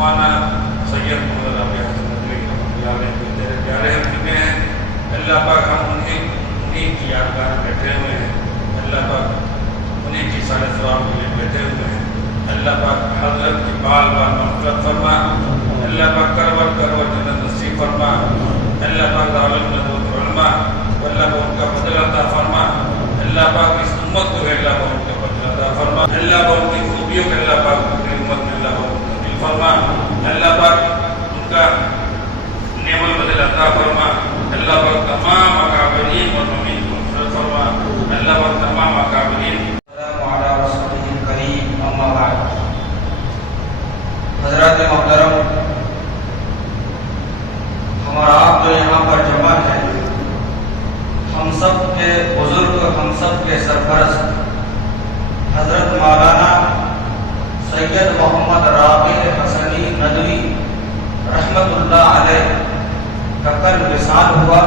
مولانا سید محمد رابع حسن ندوی جو تیرے پیارے حکیمیں ہیں، اللہ پاک ہم انہیں کی یادگار بیٹھے ہوئے ہیں، اللہ پاک انہیں کی سارے ثواب کے لیے بیٹھے ہوئے ہیں۔ اللہ پاک حضرت کی بال بال مغفرت فرما، اللہ پاک کرور کرور جنت نصیب فرما، اللہ پاک عالم نبوت علماء اللہ پاک ان کا بدل عطا فرما، اللہ پاک اس امت کو اللہ پاک ان کا بدل عطا فرما، اللہ پاک ان کی خوبیوں کے اللہ پاک اپنی امت میں اللہ پاک تبدیل فرما، اللہ پاک ان کا نعم البدل عطا فرما، اللہ پاک تمام اکابرین اور ممین کو مغفرت فرما، اللہ پاک تمام اکابرین حضرات محترم، ہمارا آپ جو یہاں پر جمع ہے، ہم سب کے بزرگ، ہم سب کے سرپرست حضرت مولانا سید محمد رابع حسنی ندوی رحمت اللہ علیہ کا کل وصال ہوا،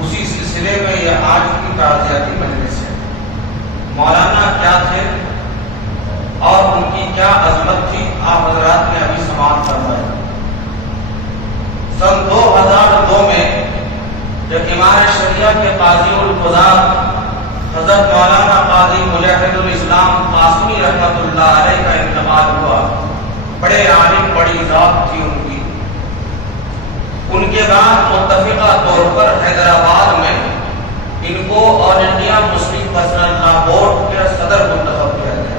اسی سلسلے میں یہ آج کی تعزیتی مجلس ہے۔ مولانا کیا تھے اور ان کی کیا عظمت تھی، آپ حضرات نے ابھی سماعت فرمایا۔ سن 2002 میں جب امام شریعہ کے قاضی القضات حضرت مولانا قاضی مجاہد الاسلام قاسمی رحمت اللہ علیہ کا انتقال ہوا، بڑے عالم، بڑی ذات تھی ان کی۔ ان کے بعد متفقہ طور پر حیدرآباد میں ان کو آل انڈیا مسلم پرسنل لا بورڈ کے صدر منتخب کیا گیا،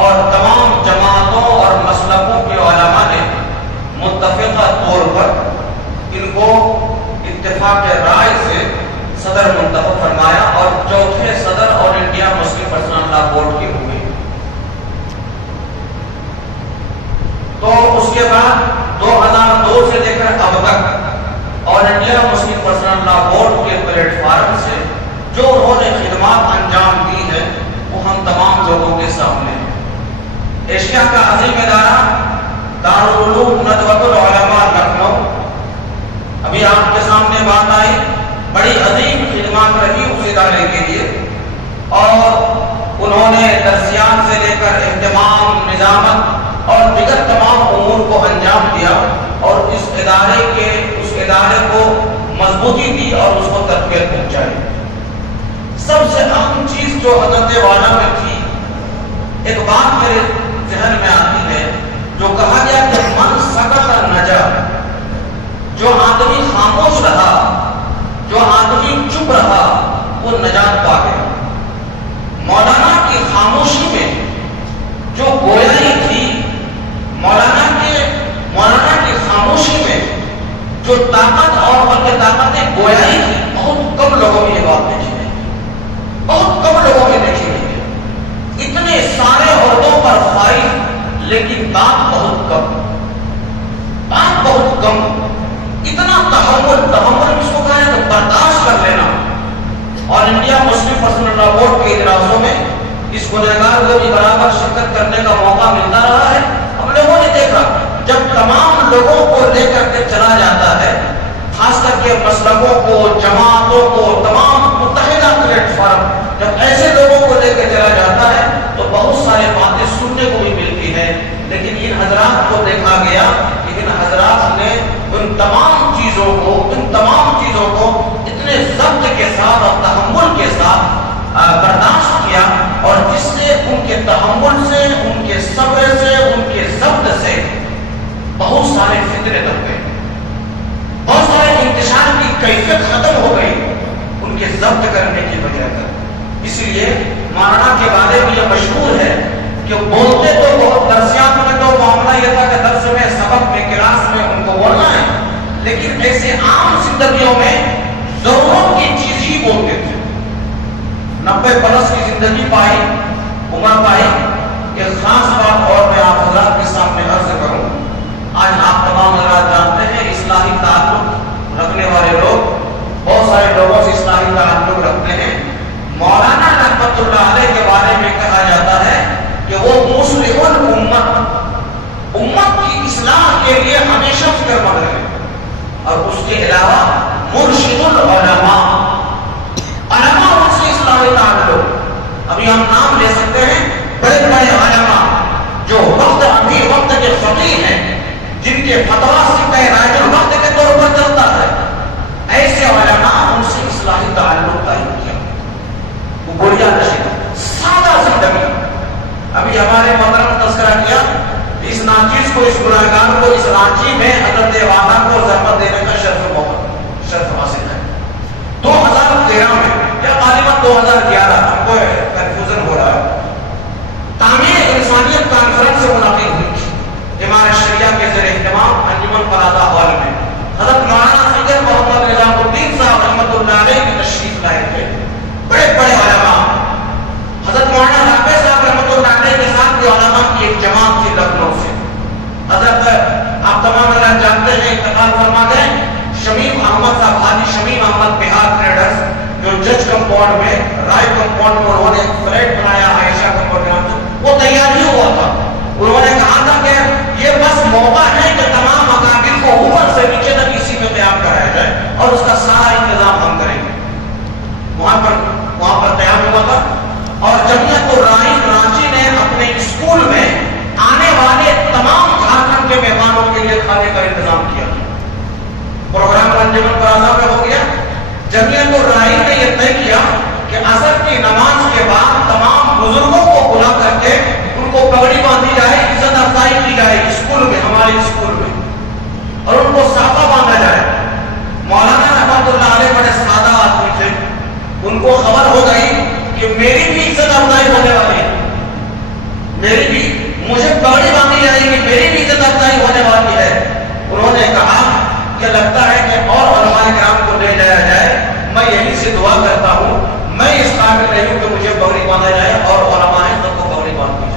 اور تمام جماعتوں اور مسلکوں کے علماء نے متفقہ طور پر ان کو اتفاق رائے سے صدر منتخب فرمایا، اور چوتھے صدر آل انڈیا مسلم پرسنل لا بورڈ کے ہوئے۔ تو اس کے بعد 2002 سے لے کر اب تک آل انڈیا مسلم پرسنل لا بورڈ کے پلیٹ فارم سے جو انہوں نے خدمات انجام دی ہے وہ ہم تمام لوگوں کے سامنے ہیں۔ ایشیا کا عظیم ادارہ دارالعلوم ندوۃ العلماء لکھنؤ، ابھی آپ کے سامنے بات آئی، بڑی عظیم خدمات رہی اس ادارے کے لیے، اور انہوں نے درسیات سے لے کر اہتمام، نظامت اور دیگر تمام امور کو انجام دیا، اور اس ادارے کو مضبوطی دی اور اس کو تربیت پہنچائی۔ سب سے اہم چیز جو حضرت والا میں تھی، ایک بات میرے ذہن میں آتی ہے، جو کہا گیا کہ من سکت نجا، جو آدمی خاموش رہا، جو آدمی چپ رہا، وہ نجات پا گیا۔ مولانا کی خاموشی میں جو گویائی تھی، مولانا کی خاموشی میں جو طاقت اور بلکہ طاقت گویائی تھی، بہت کم لوگوں میں یہ بات دیکھی گئی، بہت کم لوگوں میں دیکھی گئی ہے۔ اتنے سارے عہدوں پر فائز، لیکن بات بہت کم، بات بہت کم، اتنا تحمل اس کو کہا ہے تو برداشت کر لینا۔ اور انڈیا مسلم پرسنل لا بورڈ کے اجلاسوں میں اس گنہگار کو بھی برابر شرکت کرنے کا موقع ملتا رہا ہے۔ ہم لوگوں نے دیکھا جب تمام لوگوں کو لے کر کے چلا جاتا ہے، خاص کر کے مسلکوں کو، جماعتوں کو، تمام متحدہ پلیٹ فارم جب ایسے لوگوں کو لے کے چلا جاتا ہے تو بہت سارے باتیں سننے کو بھی ملتی ہے، لیکن ان حضرات کو دیکھا گیا کہ ان حضرات نے ان تمام چیزوں کو اتنے ضبط کے ساتھ اور تحمل کے ساتھ برداشت کیا، اور جس سے ان کے تحمل سے، ان کے صبر سے، ان کے ضبط سے بہت سارے فتنے دب گئے، بہت سارے انتشار کی کیفیت ختم ہو گئی ان کے ضبط کرنے کی وجہ سے۔ اس لیے مولانا کے بارے میں یہ مشہور ہے کہ بولتے تو بہت، درسیات میں تو معاملہ یہ تھا کہ درس میں، سبق میں، کلاس میں ان کو بولنا ہے، لیکن ایسے عام زندگیوں میں ضرورت کی چیز ہی بولتے تھے۔ 90 برس کی زندگی پائی، عمر پائی۔ ایک خاص بات اور میں آپ حضرات کے سامنے عرض کروں، آج آپ تمام حضرات جانتے ہیں اصلاحی تعلق رکھنے والے لوگ بہت سارے لوگوں سے اصلاحی تعلق رکھتے ہیں۔ مولانا رحمت اللہ علیہ کے بارے میں کہا جاتا ہے کہ وہ مسلم امت کی اصلاح کے لیے ہمیشہ فکر مند رہے، اور اس کے علاوہ مرشد العلماء، علماء ان سے اصلاحی تعلق، ابھی ہم نام لے سکتے ہیں بڑے بڑے علماء جو وقت جن کے فتوا سکہ راج الوقت کے طور پر چلتا ہے، ایسے علماء ان سے اصلاحی تعلق قائم کیا. وہ بڑھیا نشے سادہ زندگی. ابھی ہمارے محترم نے تذکرہ کیا اس ناچیز کو، اس گناہگار کو اس رانچی میں حضرت والا کو زحمت دینے کا شرف حاصل ہے. 2013 میں یا غالباً 2011 ہم کو کنفیوژن ہو رہا ہے، تعمیر انسانیت کانفرنس سے منعقد ہوئی تھی امارت شریعہ کے زیر اہتمام انجمن پلازا ہال میں. حضرت مولانا سید محمد نظام الدین صاحب رحمۃ اللہ علیہ کی تشریف لائے تھے. بڑے بڑے علماء حضرت مولانا رابع صاحب رحمۃ اللہ علیہ کے ساتھ بھی علماء کی ایک جماعت تھی لکھنؤ سے. حضرت آپ تمام علماء جانتے ہیں انتقال فرما گئے شمیم احمد صاحب، حاجی شمیم احمد بہار ٹریڈرز، جو جج کمپاؤنڈ میں رائے کمپاؤنڈ میں انہوں نے ایک فلیٹ بنایا عائشہ کمپاؤنڈ میں. وہ تیار ہی ہوا تھا. انہوں نے کہا تھا کہ یہ بس موقع ہے کہ تمام اکابر کو اوپر سے نیچے تک اسی میں قیام کرایا جائے اور اس کا سارا انتظام ہم کریں گے. وہاں پر قیام ہوا تھا اور جمعیت الرائین رانچی نے اپنے اسکول میں آنے والے تمام جھارکھنڈ کے مہمانوں کے لیے کھانے کا انتظام کیا. پروگرام انجمن پلازا میں ہو گیا. جمعیت الرائین نے یہ طے کیا کہ عصر کی نماز کے بعد تمام بزرگوں کو بلا کر کے ان کو پگڑی باندھی جائے، عزت افزائی کی جائے اسکول میں، ہمارے اسکول میں، اور ان کو صافہ باندھا جائے. مولانا رحمۃ اللہ علیہ بڑے سادہ آدمی تھے. ان کو خبر ہو گئی کہ میری بھی عزت افزائی ہونے والی ہے، میری بھی، مجھے پگڑی باندھی جائے گی، میری بھی عزت افزائی ہونے والی ہے. انہوں نے کہا کہ لگتا ہے کہ اور علماء کرام کو لے جایا جائے. میں یہیں سے دعا کرتا ہوں، میں اس قابل نہیں ہوں کہ مجھے پگڑی باندھا جائے اور علماء سب کو پگڑی باندھ دی جائے.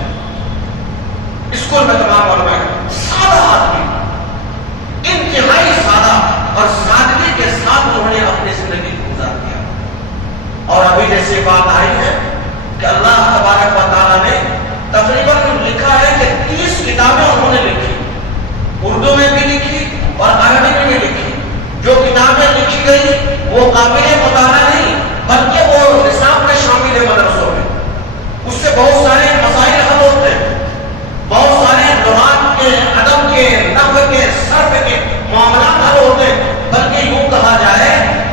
اسکول میں تمام علماء سادہ آدمی، انتہائی سادہ اور سادگی کے ساتھ انہوں نے اپنی زندگی کو گزار دیا. اور ابھی جیسے بات آئی ہے کہ اللہ تبارک و تعالیٰ نے تقریباً لکھا ہے کہ 30 کتابیں انہوں نے لکھی، اردو میں بھی لکھی اور عربی میں بھی لکھی. جو کتابیں لکھی گئی وہ قابل مطالعہ نہیں بلکہ وہ نصاب میں شامل ہے مدرسوں میں. اس سے بہت سارے مسائل حل ہوتے ہیں، بہت سارے لغات کے، ادب کے، نحو کے، صرف کے معاملات حل ہوتے ہیں. بلکہ یوں کہا جائے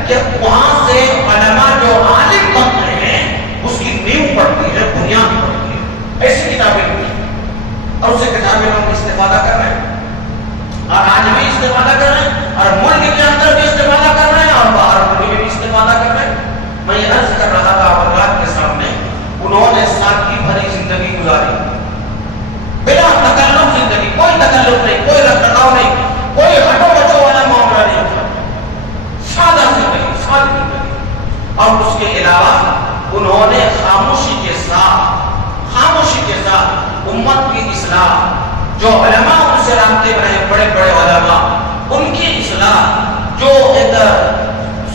کہ وہاں سے علماء جو عالم بنتے ہیں اس کی نیو پڑتی ہے، بنیاد پڑتی ہے. ایسی کتابیں لکھی اور اسے کتابیں ہم استفادہ کر رہے ہیں اور آج بھی استفادہ کر رہے ہیں اور ملک کے اندر بھی استفادہ کر رہے ہیں اور باہر ملک میں بھی استفادہ کر رہے ہیں. میں یہ عرض کر رہا تھا حضرات کے سامنے، انہوں نے سادگی بھری زندگی گزاری، بلا تکلف زندگی، کوئی تکلف نہیں، کوئی رکھرکھاؤ نہیں، کوئی ہٹو بچو والا معاملہ نہیں تھا. سادہ زندگی، سادہ زندگی. اور اس کے علاوہ انہوں نے خاموشی کے ساتھ امت کی اصلاح، جو علماء ان سے رابطے میں رہے، بڑے بڑے علماء، ان کی اصلاح، جو ایک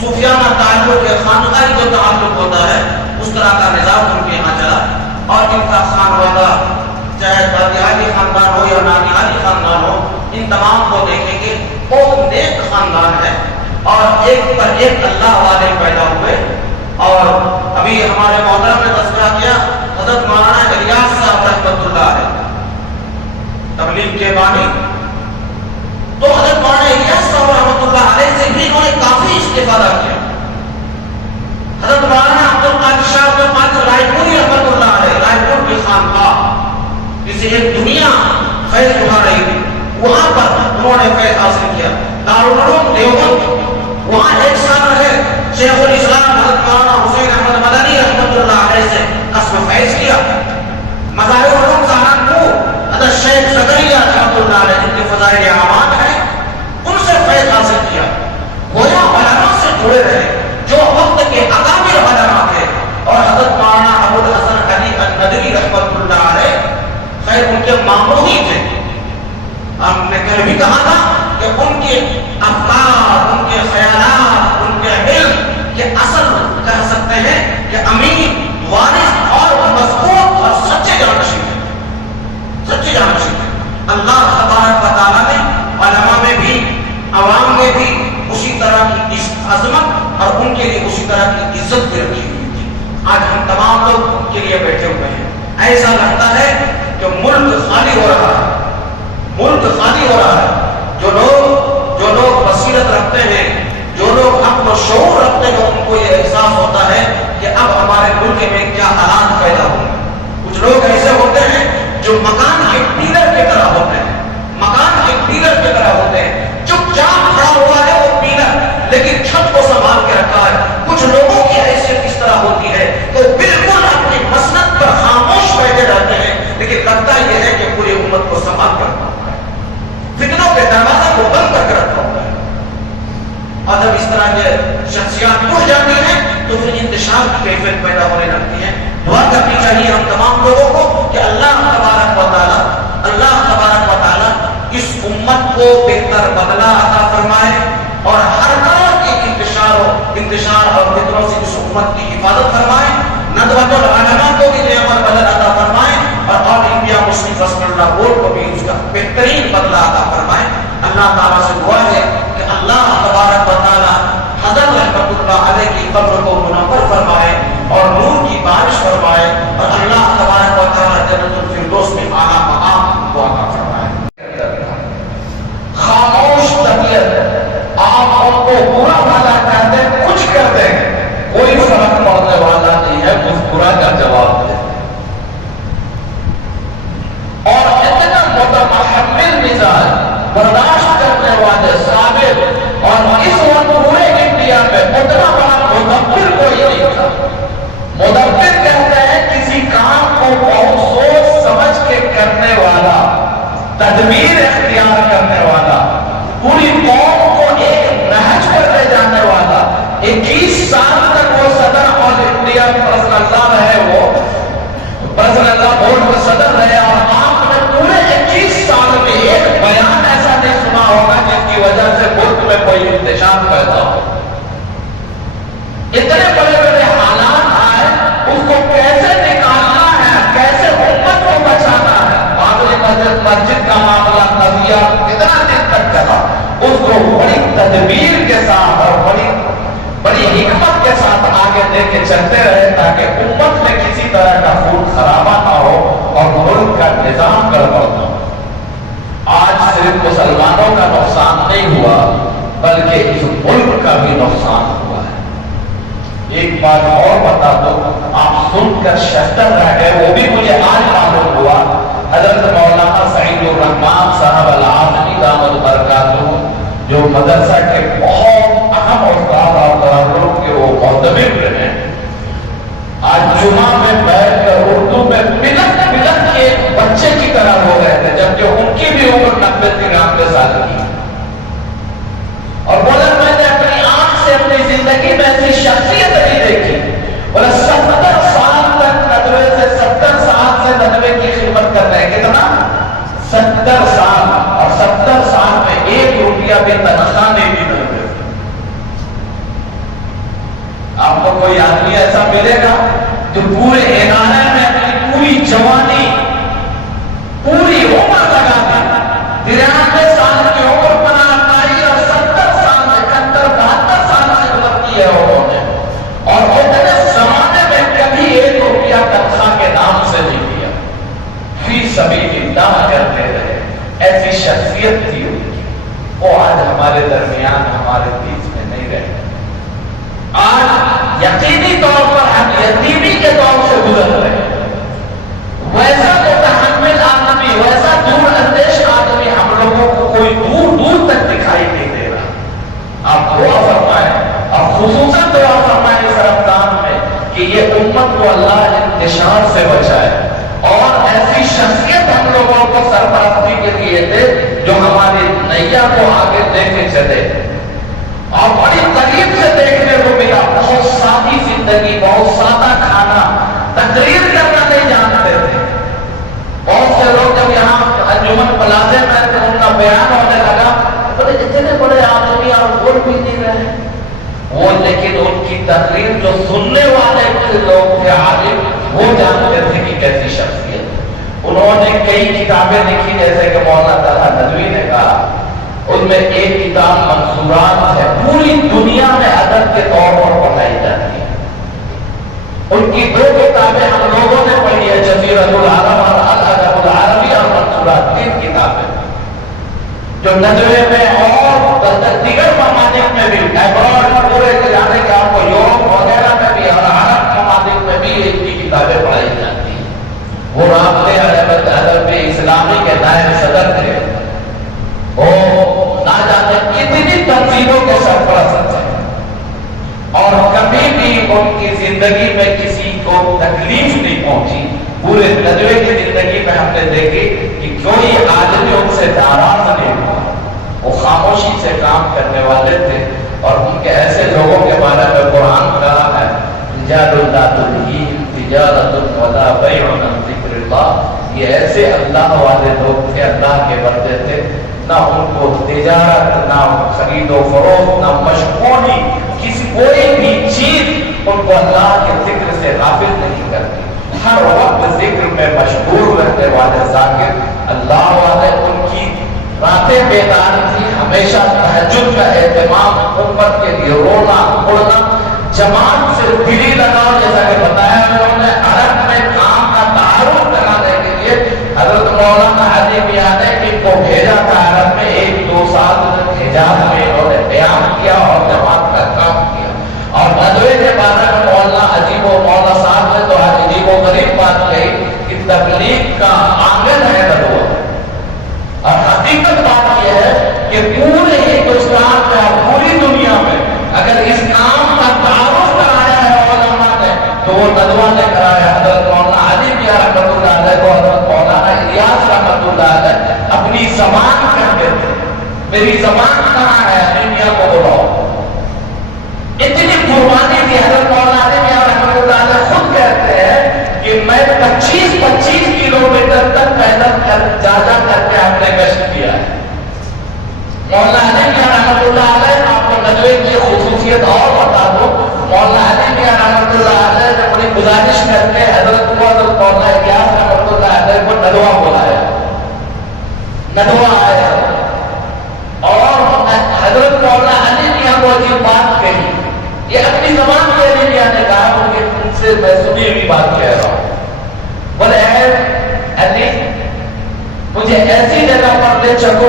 صوفیانہ تعلق ہے، خانقاہی جو تعلق ہوتا ہے، اس طرح کا نظام ان کے یہاں چلا. اور ان کا خانوادہ، چاہے دادیالی خاندان ہو یا نانیالی خاندان ہو، ان تمام کو دیکھیں گے بہت نیک خاندان ہے اور ایک پر ایک اللہ والے پیدا ہوئے. اور ابھی ہمارے محترم نے تذکرہ کیا حضرت مولانا الیاس صاحب رحمۃ اللہ علیہ، تبلیغ کے بانی. تو حضرت مولانا الیاس صاحب رحمۃ اللہ علیہ سے بھی انہوں نے کافی استفادہ کیا. حضرت مولانا عبد القادر شاہ عبد القادر رائے پوری رحمۃ اللہ علیہ، رائے پور کی خانقاہ جسے ایک دنیا فیض اٹھا رہی تھی، وہاں پر انہوں نے فیض حاصل کیا. دارالعلوم دیوبند، وہاں ایک سال رہے. شیخ الاسلام حضرت مولانا حسین احمد مدنی رحمۃ اللہ علیہ سے قسم فیض کیا. مظاہر العلوم سہارنپور حضرت شیخ زکریا رحمۃ اللہ علیہ جن کے فضائل اعمال ہیں، ان سے فیض حاصل کیا. گویا علماء سے جڑے رہے جو وقت کے اکابر علماء تھے. اور حضرت مولانا ابو الحسن علی الندوی رحمۃ اللہ علیہ، خیر ان کے ماموں ہی تھے. ہم نے کل بھی کہا تھا کہ ان کے افکار، ان کے خیالات، ان کے علم کے اصل کہہ سکتے ہیں کہ امین، وارث اور مضبوط اور سچے جانشین ہیں، سچے جانشین ہیں. اللہ تبارک و تعالیٰ نے علماء میں بھی، عوام میں بھی اسی طرح کی عظمت اور ان کے لیے اسی طرح کی عزت بھی رکھی ہوئی تھی. آج ہم تمام لوگ ان کے لیے بیٹھے ہوئے ہیں. ایسا لگتا ہے کہ ملک خالی ہو رہا ہے، ملک خالی ہو رہا ہے. کرتے ہیں، جو لوگ عقل و شعور رکھتے ہیں، ان کو یہ احساس ہوتا ہے کہ اب ہمارے ملک میں کیا حالات پیدا ہوں گے۔ کچھ لوگ ایسے ہوتے ہیں جو مکان کے پیلر کی طرح ہوتے ہیں، مکان کے پیلر کی طرح ہوتے ہیں، چپ چاپ کھڑا ہوا ہے وہ پیلر، لیکن چھت کو سنبھال کے رکھا ہے۔ کچھ لوگوں کی حیثیت اس طرح ہوتی ہے کہ وہ بالکل اپنی مسند پر خاموش بیٹھے رہتے ہیں، لیکن لگتا یہ ہے کہ پوری امت کو سنبھال کر رکھا ہوتا ہے، فتنوں کے دروازہ کو بند کر کے رکھا ہوتا ہے۔ اور جب اس طرح کے شخصیات اٹھ جاتی ہیں تو پھر انتشار کی کیفیت پیدا ہونے لگتی ہے۔ دعا کرنی چاہیے ہم تمام لوگوں کو کہ اللہ تبارک و تعالی اس امت کو بہتر بدلہ عطا فرمائے اور ہر طرح کے انتشار اور فتنوں سے اس امت کی حفاظت فرمائے۔ ندوۃ العلماء کو بھی نعمت بدل عطا فرمائے اور آل انڈیا مسلم پرسنل اللہ بورڈ کو بھی اس کا بہترین بدلہ عطا فرمائے۔ اللہ تعالیٰ سے دعا ہے کہ اللہ تبارک و تعالی حضرت رحمۃ اللہ علیہ کی قبر کو منور فرمائے اور نور کی بارش فرمائے اور اللہ تبارک و تعالی جنت الفردوس میں اعلیٰ مقام کو عطا فرمائے۔ خاموش طبیعت، آپ ان کو برا بھلا کہتے ہیں، کچھ کرتے ہیں، کوئی فرق پڑنے والا نہیں ہے، مسکرا کر جواب دے۔ اور اتنا متحمل مزاج، برداشت کرنے والے، صابر، اور اس وقت پورے انڈیا میں اتنا بڑا مدبر کوئی نہیں تھا۔ مدبر کہتے ہیں کسی کام کو بہت سوچ سمجھ کے کرنے والا، تدبیر اختیار کرنے والا، پوری قوم کو ایک نہج پر لے جانے والا۔ 21 سال تک وہ صدر آل انڈیا پرسنل اللہ رہے، وہ پرسنل اللہ بورڈ میں صدر رہے، اور آپ نے پورے 21 سال میں ایک بیان ایسا نہیں سنا ہوگا جس کی وجہ سے ملک میں کوئی انتشار پیدا ہو۔ اتنے بڑے بڑے حالات آئے، اس کو کیسے نکالنا ہے، کیسے امت کو بچانا ہے۔ مسجد کا معاملہ قضیہ کتنا دن تک چلا، اس کو بڑی تدبیر کے ساتھ اور بڑی حکمت کے ساتھ آگے لے کے چلتے رہے تاکہ امت میں کسی طرح کا خون خرابہ نہ ہو اور ملک کا نظام گڑبڑ نہ ہو۔ آج صرف مسلمانوں کا نقصان نہیں ہوا بلکہ اس ملک کا بھی نقصان ہوا ہے۔ ایک بات اور بتا دو، آپ سن کر شہتر رہ گئے، وہ بھی مجھے آج معلوم ہوا۔ حضرت مولانا سعید الرحمان صاحب العالمی دامت برکاتہ، جو مدرسہ کے بہت اہم استاد اور لوگ کے وہ معتبر رہے، آج جمعہ میں بیٹھ کر اردو میں پلک پلک کے بچے کی طرح ہو رہے تھے، جبکہ ان کی بھی عمر 90-93 سال کی، اور بولا میں نے اپنی آنکھ سے اپنی زندگی میں ایسی شخصیت نہیں دیکھی۔ بولا 70 سال تک ندوے سے 70 سال سے ندوے کی خدمت کر رہے ہیں، کتنا 70 سال، اور 70 سال میں 1 روپیہ بھی تنخواہ نہیں دی ندوے۔ آپ کو کوئی آدمی ایسا ملے گا جو پورے اعانہ میں اپنی پوری جوانی، پوری عمر لگا دی، 93 سال کی عمر بنا پائی اور 70 سال 71-72 سال سے خدمت کی ہے انہوں نے، اور اتنے زمانے میں کبھی 1 روپیہ تنخواہ کے نام سے نہیں دیا، فی سبیل اللہ کرتے رہے۔ ایسی شخصیت تھی ان کی، وہ آج ہمارے درمیان، ہمارے بیچ میں نہیں رہے۔ آج یقینی طور پر ہم یتیمی کے دور سے گزر رہے ہیں۔ ویسا متحمل آدمی، ویسا دور اندیش آدمی ہم لوگوں کو کوئی دور دور تک دکھائی نہیں دے رہا۔ آپ دعا فرمائیں، اور خصوصاً دعا فرمائیں اس رمضان میں کہ یہ امت کو اللہ انتشار سے بچائے، اور ایسی شخصیت ہم لوگوں کو سرپرستی کے لیے دے جو ہماری نیا کو آگے لے کے چلے۔ اور بڑی قریب سے دیکھنے کو ملا، بہت سادی زندگی، بہت سادہ کھانا، تقریر کرنا نہیں جانتے تھے۔ بہت سے لوگ جب یہاں انجمن پلازے میں ان کا بیان ہونے لگا، بڑے اتنے بڑے آدمی اور بول بھی نہیں رہے وہ، لیکن ان کی تقریر جو سننے والے لوگ تھے عالم، وہ جانتے تھے کہ کیسی شخصیت۔ انہوں نے کئی کتابیں لکھی، جیسے کہ مولانا طلحہ ندوی نے کہا، ان میں ایک کتاب منصورات ہے، پوری دنیا میں ادب کے طور پر پڑھائی جاتی ہے۔ ان کی 2 کتابیں ہم لوگوں نے پڑھی ہے، جزیرۃ العرب اور الادب العربی، اور منصورات، 3 کتابیں جو ندوے میں اور دیگر ممالک میں بھی ایبراڈ پورے جانے کے آپ کو یورپ وغیرہ میں بھی اور عرب ممالک میں بھی ان کی کتابیں پڑھائی جاتی ہیں. وہ رابطے عرب اسلامی کے نائب صدر تھے. وہ نہ جانے کتنی تنظیموں کے سرپرست تھے اور کبھی بھی ان کی زندگی میں کسی کو تکلیف نہیں پہنچی. پورے ندوے کی زندگی میں ہم نے دیکھی کہ کوئی آدمی ان سے ناراض نہیں ہوا. وہ خاموشی سے کام کرنے والے تھے اور ان کے ایسے لوگوں کے بارے میں قرآن کہا ہے رجال لا تلہیہم تجارۃ ولا بیع عن ذکر اللہ. یہ ایسے اللہ والے لوگ تھے, اللہ کے بندے تھے, نہ ان کو تجارت, نہ خرید و فروخت, نہ مشغولی, کوئی بھی چیز ان کو اللہ کے ذکر سے غافل نہیں کرتی. ہر وقت ذکر میں مشغول رہنے والے ذاکر اللہ والے. ان کی راتیں بیدار تھی, ہمیشہ تہجد کا اہتمام, امت کے لیے رونا اڑنا, جماعت سے دلی لگاؤ. جیسا کہ بتایا انہوں نے عرب میں کام کا تعارف کرانے کے لیے حضرت مولانا علی میاں نے ان کو بھیجا تھا عرب میں. 1-2 سال حجاز میں انہوں نے بیان کیا اور جماعت کا کام کیا. اور ندوے کے بارے میں مولانا عجیب و مولانا صاحب نے تو عجیب و غریب بات کہی کہ تبلیغ کا آنگن ہے ندوہ. اور حقیقت بات یہ ہے کہ پورے ہندوستان میں اور پوری دنیا میں اگر اس کام کا تعارف کرایا ہے علماء نے تو وہ ندوہ نے کرایا. حضرت مولانا علی میاں رحمۃ اللہ علیہ کو حضرت مولانا الیاس رحمۃ اللہ علیہ اپنی زبان کہتے تھے, میری زبان کہاں ہے, علی میاں کو بلاؤ. اتنی قربانی کی حضرت مولانا علی میاں رحمۃ اللہ علیہ خود کہتے ہیں کہ میں 25 کلومیٹر تک پیدل جا کر کے ہم نے گشت کیا ہے. مولانا علی میاں رحمۃ اللہ علیہ, آپ کو ندوے کی خصوصیت اور بتا دو, مولانا علی میاں رحمۃ اللہ علیہ نے بڑی گزارش کر کے حضرت مولانا الیاس رحمۃ اللہ علیہ کو ندوہ بلایا. ندوہ آیا اور حضرت مولانا علی میاں کو عجیب بات کہی. یہ اپنی زبان کے علی میاں نے کہا, ان سے میں سنی ہوئی بات کہہ رہا ہوں. بولے علی مجھے ایسی جگہ پر لے چلو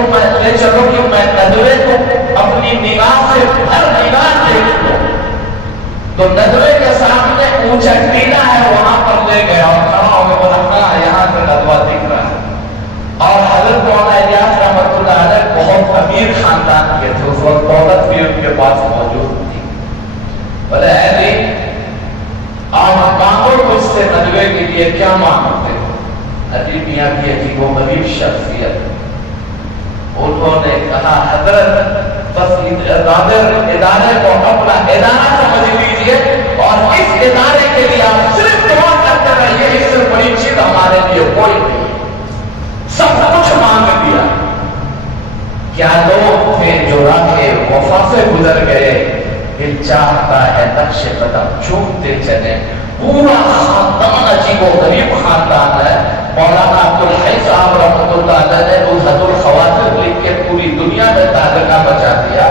کہ میں ندوے کو اپنی نگاہ سے ہر نگاہ دیکھ لوں. تو ندوے کے سامنے اونچا ٹیلا ہے, وہاں پر لے گیا اور کھڑا ہو گیا. بولا یہاں سے ندوہ دکھ رہا ہے. اور حضرت مولانا الیاس رحمۃ اللہ علیہ بہت امیر خاندان کے تھے, اس وقت دولت بھی ان کے پاس موجود تھی. بولے علی آپ مانگو مجھ سے ندوے کے لیے, کیا مانگتے؟ علی میاں کی عجیب و غریب شخصیت. انہوں نے کہا حضرت بس ادارے کو اپنا ادارہ سمجھ لیجیے اور اس ادارے کے لیے آپ صرف دعا کرتے رہیے, اس سے بڑی چیز ہمارے لیے کوئی نہیں. سب کچھ مانگ دیا. کیا لوگ تھے جو راہ وفا سے گزر گئے, دل چاہتا ہے نقش قدم چومتے چلے. پورا خاندان عجیب و غریب خاندان ہے. مولانا عبدالحی صاحب رحمۃ اللہ علیہ نے نزہۃ الخواطر لکھ کے پوری دنیا میں تہلکہ مچا دیا.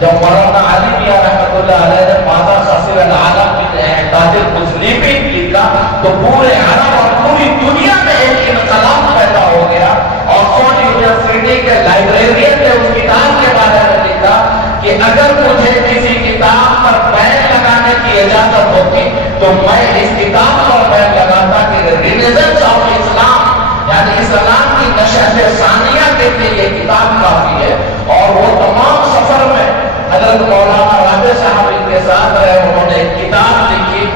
جب مولانا علی میاں رحمۃ اللہ علیہ نے ماذا خسر العالم من اعداد المسلمین لکھا تو پورے عرب اور پوری دنیا میں ایک انقلاب پیدا ہو گیا. آکسفورڈ یونیورسٹی کے لائبریرین نے اس کتاب کے بارے میں لکھا کہ اگر مجھے کسی کتاب پر بین لگانے کی اجازت ہوتی تو میں اس کتاب پر بین لگاتا کہ ریلیجنس آف اسلام, یعنی اسلام کی نشأت ثانیہ کے لیے یہ کتاب کافی ہے. اور وہ تمام سفر میں حضرت مولانا رابع صاحب ان کے ساتھ رہے. انہوں نے ایک کتاب لکھی,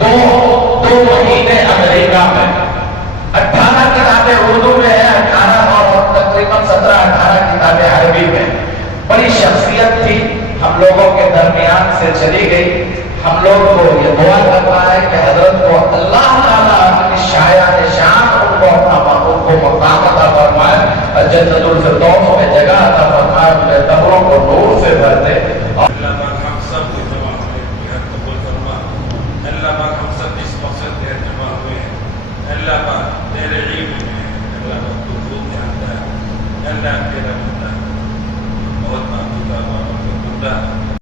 دو مہینے امریکہ میں, 18 کتابیں اردو میں ہے, 18 اور تقریباً 17-18 کتابیں عربی میں. بڑی شخصیت تھی, ہم لوگوں کے درمیان سے چلی گئی. ہم لوگ کو یہ دعا کرنا ہے کہ حضرت کو اللہ تعالیٰ اپنی شایان شان ان کو مقام عطا فرمائے, جنت الفردوس میں جگہ عطا فرمائے, اپنے قبروں کو نور سے بھر دے.